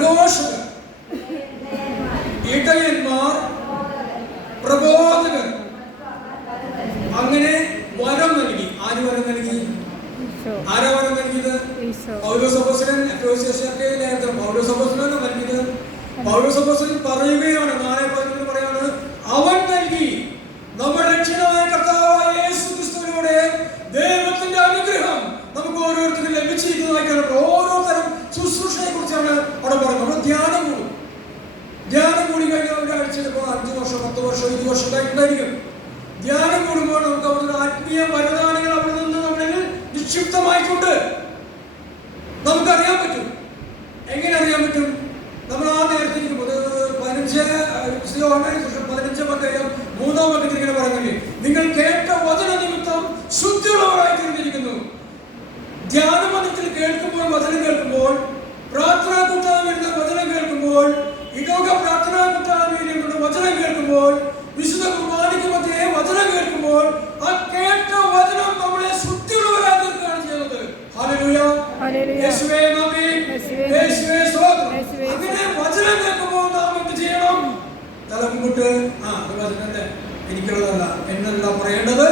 പ്രഘോഷകർ, ഇടയന്മാർ, പ്രബോധകർ. അങ്ങനെ വരം നൽകി. ആര് വരം നൽകി? ആരാ വരം നൽകിയത്? പൗലോസ് അപ്പോസ്തലൻ. പൗലോസ് അപ്പോസ്തലൻ നൽകിയത്. പൗലോസ് അപ്പോസ്തലൻ പറയുകയാണ്, 4:11 പറയാണ്, അവൻ നൽകി നമ്മുടെ രക്ഷകനായ കർത്താവായ യേശു ക്രിസ്തുവിലൂടെ ദൈവത്തിന്റെ അനുഗ്രഹം നമുക്ക് ഓരോരുത്തർക്കും ലഭിച്ചിരിക്കുന്നതായിട്ടാണ്. ഓരോ തരം ശുശ്രൂഷയെ കുറിച്ചാണ് അവിടെ പറയുന്നത്. നമ്മൾ ധ്യാനം കൂടും. ധ്യാനം കൂടി കഴിഞ്ഞാൽ ഒരാഴ്ച ചിലപ്പോൾ 5 വർഷം 10 വർഷം 20 വർഷമായിട്ടുണ്ടായിരിക്കും. ധ്യാനം കൂടുമ്പോൾ നമുക്ക് അവിടെ ആത്മീയ വരദാനങ്ങൾ അവിടെ നിന്ന് നമ്മളിൽ നിക്ഷിപ്തമായിട്ടുണ്ട്. നമുക്കറിയാൻ പറ്റും. എങ്ങനെ അറിയാൻ പറ്റും? നമ്മൾ ആ നേരത്തെ 15 ഇങ്ങനെ പറയുന്നില്ലേ, നിങ്ങൾ കേട്ട വചന നിമിത്തം ശുദ്ധിയുള്ളവരായി തീർന്നിരിക്കുന്നു. ധ്യാന മന്ദിരത്തിൽ കേൾക്കുമ്പോൾ, വചനം കേൾക്കുമ്പോൾ, പ്രാർത്ഥനാ കൂട്ടായ്മ വചനം കേൾക്കുമ്പോൾ, ഇടോക പ്രാർത്ഥനാ കൂട്ടായ്മ വചനം കേൾക്കുമ്പോൾ, വിശുദ്ധ കുർബാനയ്ക്ക് മധ്യേ വചനം കേൾക്കുമ്പോൾ, ആ കേട്ട വചനം നമ്മളെ ശുദ്ധിയുള്ളവരായി തീർക്കുകയാണ് ചെയ്യുന്നത്. ഹല്ലേലൂയ, യേശുവേ നന്ദി, യേശുവേ സ്തോത്രം. അങ്ങനെ വചനം കേൾക്കുമ്പോൾ നാം എന്ത് ചെയ്യണം? തല മുന്നിട്ട് എനിക്കുള്ളതല്ല എന്നല്ല പറയേണ്ടത്.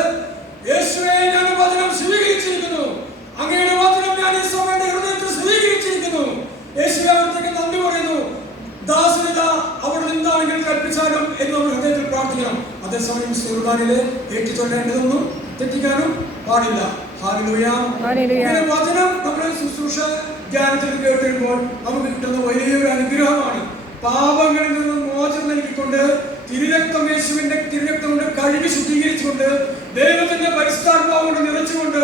യേശുവേ, ഞാൻ വചനം സ്വീകരിച്ചിരിക്കുന്നു. അങ്ങയുടെ വചനം ഞാൻ ഈ സമയത്ത് ഹൃദയത്തിൽ സ്വീകരിച്ചിരിക്കുന്നു. യേശുവേ, അവിടത്തേക്ക് നന്ദി പറയുന്നു. ദാസനിത അവിടെ എന്താണെങ്കിലും കൽപ്പിച്ചാലും എന്ന് നമ്മൾ ഹൃദയത്തിൽ പ്രാർത്ഥിക്കണം. അതേസമയം കുർബാനയില് ഏറ്റുചൊല്ലേണ്ടതൊന്നും തെറ്റിക്കാനും പാടില്ല. ഹല്ലേലൂയ. വചനം നമ്മുടെ ശുശ്രൂഷ ധ്യാനത്തിൽ കേട്ടുമ്പോൾ നമുക്ക് കിട്ടുന്ന വലിയൊരു അനുഗ്രഹമാണ്. പാപങ്ങളിൽ നിന്നും മോചനം നൽകിക്കൊണ്ട്, തിരുരക്തം, യേശുവിന്റെ തിരുരക്തം കൊണ്ട് കഴുകി ശുദ്ധീകരിച്ചുകൊണ്ട്, ദൈവത്തിന്റെ പരിശുദ്ധാത്മാവ് കൊണ്ട് നിറച്ചുകൊണ്ട്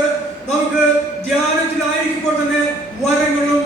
നമുക്ക് ധ്യാനത്തിലായിരിക്കുമ്പോൾ തന്നെ വരങ്ങളും